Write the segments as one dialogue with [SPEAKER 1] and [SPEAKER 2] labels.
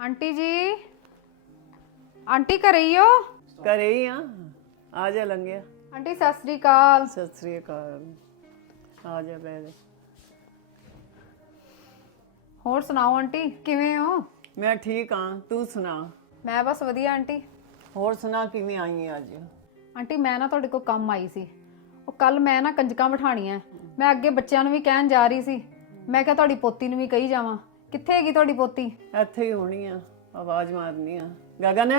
[SPEAKER 1] Aunty ਜੀ aunty ਘਰੇ ਹੀ ਹੋ?
[SPEAKER 2] ਘਰੇ ਹੀ ਆ। ਆ ਜਾ ਲੰਘਿਆ।
[SPEAKER 1] ਆਂਟੀ ਸਤਿ ਸ੍ਰੀ ਅਕਾਲ।
[SPEAKER 2] ਸਤਿ ਸ੍ਰੀ ਅਕਾਲ। ਆ ਜਾ ਜਾ।
[SPEAKER 1] ਹੋਰ ਸੁਣਾਓ ਆਂਟੀ ਕਿਵੇਂ ਹੋ?
[SPEAKER 2] ਮੈਂ ਠੀਕ ਆ ਤੂੰ ਸੁਣਾ?
[SPEAKER 1] ਮੈਂ ਬਸ ਵਧੀਆ ਆਂਟੀ।
[SPEAKER 2] ਹੋਰ ਸੁਣਾ ਕਿਵੇਂ ਆਈ ਆਂ ਅੱਜ?
[SPEAKER 1] ਆਂਟੀ ਮੈਂ ਨਾ ਤੁਹਾਡੇ ਕੋਲ ਕੰਮ ਆਈ ਸੀ। ਉਹ ਕੱਲ ਮੈਂ ਨਾ ਕੰਜਕਾਂ ਬਿਠਾਣੀਆਂ ਮੈਂ ਅੱਗੇ ਬੱਚਿਆਂ ਨੂੰ ਵੀ ਕਹਿਣ ਜਾ ਰਹੀ ਸੀ। ਮੈਂ ਕਿਹਾ ਤੁਹਾਡੀ ਪੋਤੀ ਨੂੰ ਵੀ ਕਹੀ ਜਾਵਾਂ। ਕਿੱਥੇ ਹੈਗੀ ਤੁਹਾਡੀ ਪੋਤੀ?
[SPEAKER 2] ਇੱਥੇ ਹੀ ਹੋਣੀ ਆ ਆਵਾਜ਼ ਮਾਰਨੀ ਆ। ਗਗਨ?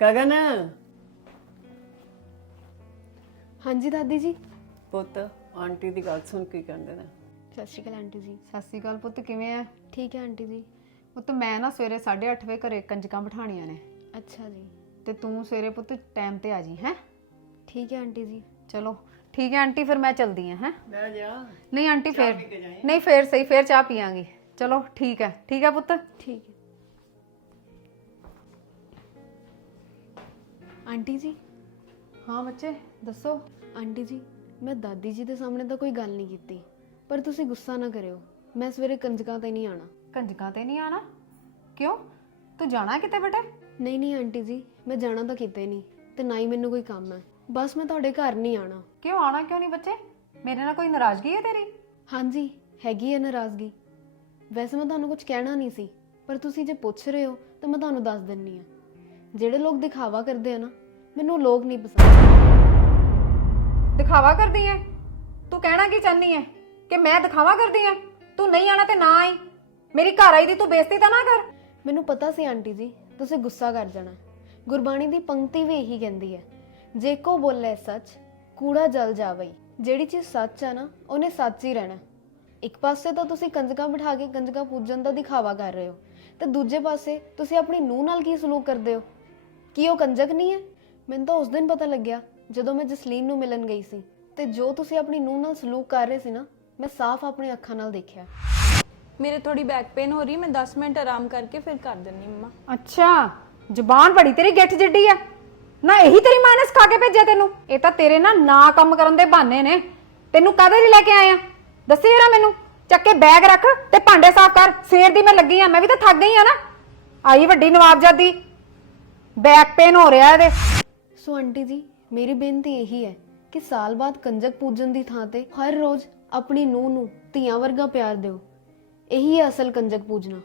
[SPEAKER 2] ਗਗਨ?
[SPEAKER 3] ਹਾਂਜੀ ਦਾਦੀ ਜੀ।
[SPEAKER 2] ਪੁੱਤ ਆਂਟੀ ਦੀ ਗੱਲ ਸੁਣ ਕੀ ਕਹਿੰਦੇ ਨੇ?
[SPEAKER 3] ਸਤਿ ਸ਼੍ਰੀ ਅਕਾਲ ਆਂਟੀ ਜੀ।
[SPEAKER 1] ਸਤਿ ਸ੍ਰੀ ਅਕਾਲ ਪੁੱਤ ਕਿਵੇਂ ਆ
[SPEAKER 3] ਠੀਕ ਹੈ ਆਂਟੀ ਜੀ।
[SPEAKER 1] ਪੁੱਤ ਮੈਂ ਨਾ ਸਵੇਰੇ 8:30 ਵਜੇ ਘਰੇ ਕੰਜਕਾਂ ਬਿਠਾਣੀਆਂ ਨੇ।
[SPEAKER 3] ਅੱਛਾ ਜੀ।
[SPEAKER 1] ਤੇ ਤੂੰ ਸਵੇਰੇ ਪੁੱਤ ਟਾਈਮ ਤੇ ਆ ਜੀ ਹੈ?
[SPEAKER 3] ਠੀਕ ਹੈ ਆਂਟੀ ਜੀ।
[SPEAKER 1] ਚਲੋ ਠੀਕ ਹੈ ਆਂਟੀ ਫਿਰ ਮੈਂ ਚਲਦੀ ਆ ਹੈ?
[SPEAKER 2] ਲੈ ਜਾ।
[SPEAKER 1] ਨਹੀਂ ਆਂਟੀ ਫੇਰ ਨਹੀਂ ਫੇਰ ਸਹੀ ਫੇਰ ਚਾਹ ਪੀਾਂਗੇ ਚਲੋ ਠੀਕ ਹੈ। ਠੀਕ ਹੈ ਪੁੱਤ?
[SPEAKER 3] ਠੀਕ ਹੈ। ਆਂਟੀ ਜੀ।
[SPEAKER 1] ਹਾਂ ਬੱਚੇ ਦੱਸੋ?
[SPEAKER 3] ਆਂਟੀ ਜੀ ਮੈਂ ਦਾਦੀ ਜੀ ਦੇ ਸਾਹਮਣੇ ਤਾਂ ਕੋਈ ਗੱਲ ਨਹੀਂ ਕੀਤੀ ਪਰ ਤੁਸੀਂ ਗੁੱਸਾ ਨਾ ਕਰਿਓ। ਮੈਂ ਸਵੇਰੇ ਕੰਜਕਾਂ ਤੇ ਨਹੀਂ ਆਣਾ
[SPEAKER 1] ਕੰਜਕਾਂ ਤੇ ਨਹੀਂ ਆਣਾ ਕਿਉਂ? ਤੂੰ ਜਾਣਾ ਕਿਤੇ ਬੇਟਾ?
[SPEAKER 3] ਨਹੀਂ ਨਹੀਂ ਆਂਟੀ ਜੀ ਮੈਂ ਜਾਣਾ ਤਾਂ ਕਿਤੇ ਨਹੀਂ ਤੇ ਨਾ ਹੀ ਮੈਨੂੰ ਕੋਈ ਕੰਮ ਹੈ। ਬਸ ਮੈਂ ਤੁਹਾਡੇ ਘਰ ਨਹੀਂ ਆਣਾ
[SPEAKER 1] ਕਿਉਂ ਆਣਾ ਕਿਉਂ ਨਹੀਂ ਬੱਚੇ? ਮੇਰੇ ਨਾਲ ਕੋਈ ਨਾਰਾਜ਼ਗੀ ਹੈ ਤੇਰੀ?
[SPEAKER 3] ਹਾਂਜੀ ਹੈਗੀ ਹੈ ਨਾਰਾਜ਼ਗੀ। ਵੈਸੇ ਮੈਂ ਤੁਹਾਨੂੰ ਕੁਝ ਕਹਿਣਾ ਨਹੀਂ ਸੀ ਪਰ ਤੁਸੀਂ ਜੇ ਪੁੱਛ ਰਹੇ ਹੋ ਤਾਂ ਮੈਂ ਤੁਹਾਨੂੰ ਦੱਸ ਦਿੰਨੀ ਆ ਜਿਹੜੇ ਲੋਕ ਦਿਖਾਵਾ ਕਰਦੇ ਆ ਨਾ ਮੈਨੂੰ ਉਹ ਲੋਕ ਨਹੀਂ ਪਸੰਦ।
[SPEAKER 1] ਦਿਖਾਵਾ ਕਰਦੀ ਐ? ਤੂੰ ਕਹਿਣਾ ਕੀ ਚਾਹਨੀ ਐ? ਕਿ ਮੈਂ ਦਿਖਾਵਾ ਕਰਦੀ ਐ? ਤੂੰ ਨਹੀਂ ਆਣਾ ਤੇ ਨਾ ਆਈ। ਮੇਰੀ ਘਰ ਆਈ ਦੀ ਤੂੰ ਬੇਇੱਜ਼ਤੀ ਤਾਂ ਨਾ ਕਰ।
[SPEAKER 3] ਮੈਨੂੰ ਪਤਾ ਸੀ ਆਂਟੀ ਜੀ ਤੁਸੀਂ ਗੁੱਸਾ ਕਰ ਜਾਣਾ। ਗੁਰਬਾਣੀ ਦੀ ਪੰਕਤੀ ਵੀ ਇਹੀ ਕਹਿੰਦੀ ਹੈ ਜੇ ਕੋ ਬੋਲੇ ਸੱਚ ਕੂੜਾ ਜਲ ਜਾਵਈ ਜਿਹੜੀ ਚੀਜ਼ ਸੱਚ ਹੈ ਨਾ ਉਹਨੇ ਸੱਚ ਹੀ ਰਹਿਣਾ। ਇੱਕ ਪਾਸੇ ਤਾਂ ਤੁਸੀਂ ਕੰਜਕਾਂ ਬਿਠਾ ਕੇ ਕੰਜਕਾਂ ਪੂਜਣ ਦਾ ਦਿਖਾਵਾ ਕਰ ਰਹੇ ਹੋ ਤੇ ਦੂਜੇ ਪਾਸੇ ਤੁਸੀਂ ਆਪਣੀ ਨੂੰਹ ਨਾਲ ਕੀ ਸਲੂਕ ਕਰਦੇ ਹੋ? ਕੀ ਉਹ ਕੰਜਕ ਨਹੀਂ ਹੈ? ਮੈਨੂੰ ਤਾਂ ਉਸ ਦਿਨ ਪਤਾ ਲੱਗਿਆ ਜਦੋਂ ਮੈਂ ਜਸਲੀਨ ਨੂੰ ਮਿਲਣ ਗਈ ਸੀ ਤੇ ਜੋ ਤੁਸੀਂ ਆਪਣੀ ਨੂੰਹ ਨਾਲ ਸਲੂਕ ਕਰ ਰਹੇ ਸੀ ਨਾ ਮੈਂ ਸਾਫ਼ ਆਪਣੀ ਅੱਖਾਂ ਨਾਲ ਦੇਖਿਆ।
[SPEAKER 4] ਮੇਰੇ ਥੋੜੀ ਬੈਕ ਪੇਨ ਹੋ ਰਹੀ ਮੈਂ 10 ਮਿੰਟ ਆਰਾਮ ਕਰਕੇ ਫਿਰ ਕਰ ਦਿੰਨੀ ਮੰਮਾ।
[SPEAKER 1] ਅੱਛਾ ਜ਼ੁਬਾਨ ਬੜੀ ਤੇਰੀ ਗਿੱਠ ਜਿੱਡੀ ਆ। ਨਾ ਇਹੀ ਤੇਰੀ ਮਾਂ ਨੇ ਸਿਖਾ ਕੇ ਭੇਜਿਆ ਤੈਨੂੰ। ਇਹ ਤਾਂ ਤੇਰੇ ਨਾ ਨਾ ਕੰਮ ਕਰਨ ਦੇ ਬਹਾਨੇ ਨੇ। ਤੈਨੂੰ ਕਾਹਦੇ ਲਈ ਲੈ ਕੇ ਆਇਆ? ਦੱਸੀ ਜਰਾ ਮੈਨੂੰ। ਚੱਕ ਕੇ ਬੈਗ ਰੱਖ ਤੇ ਭਾਂਡੇ ਸਾਫ਼ ਕਰ। ਸਵੇਰ ਦੀ ਮੈਂ ਲੱਗੀ ਆ, ਮੈਂ ਵੀ ਤਾਂ ਥੱਕ ਗਈ ਆ ਨਾ। ਆਈ ਵੱਡੀ ਨਵਾਬਜ਼ਾਦੀ। ਬੈਕ ਪੇਨ ਹੋ ਰਿਹਾ ਇਹਦੇ।
[SPEAKER 3] ਸੋ ਆਂਟੀ ਜੀ, ਮੇਰੀ ਬੇਨਤੀ ਇਹੀ ਹੈ ਕਿ ਸਾਲ ਬਾਅਦ ਕੰਜਕ ਪੂਜਨ ਦੀ ਥਾਂ ਤੇ ਹਰ ਰੋਜ਼ ਆਪਣੀ ਨੂੰਹ ਨੂੰ ਧੀਆਂ ਵਰਗਾ ਪਿਆਰ ਦਿਓ। ਇਹੀ ਹੈ ਅਸਲ ਕੰਜਕ ਪੂਜਣਾ।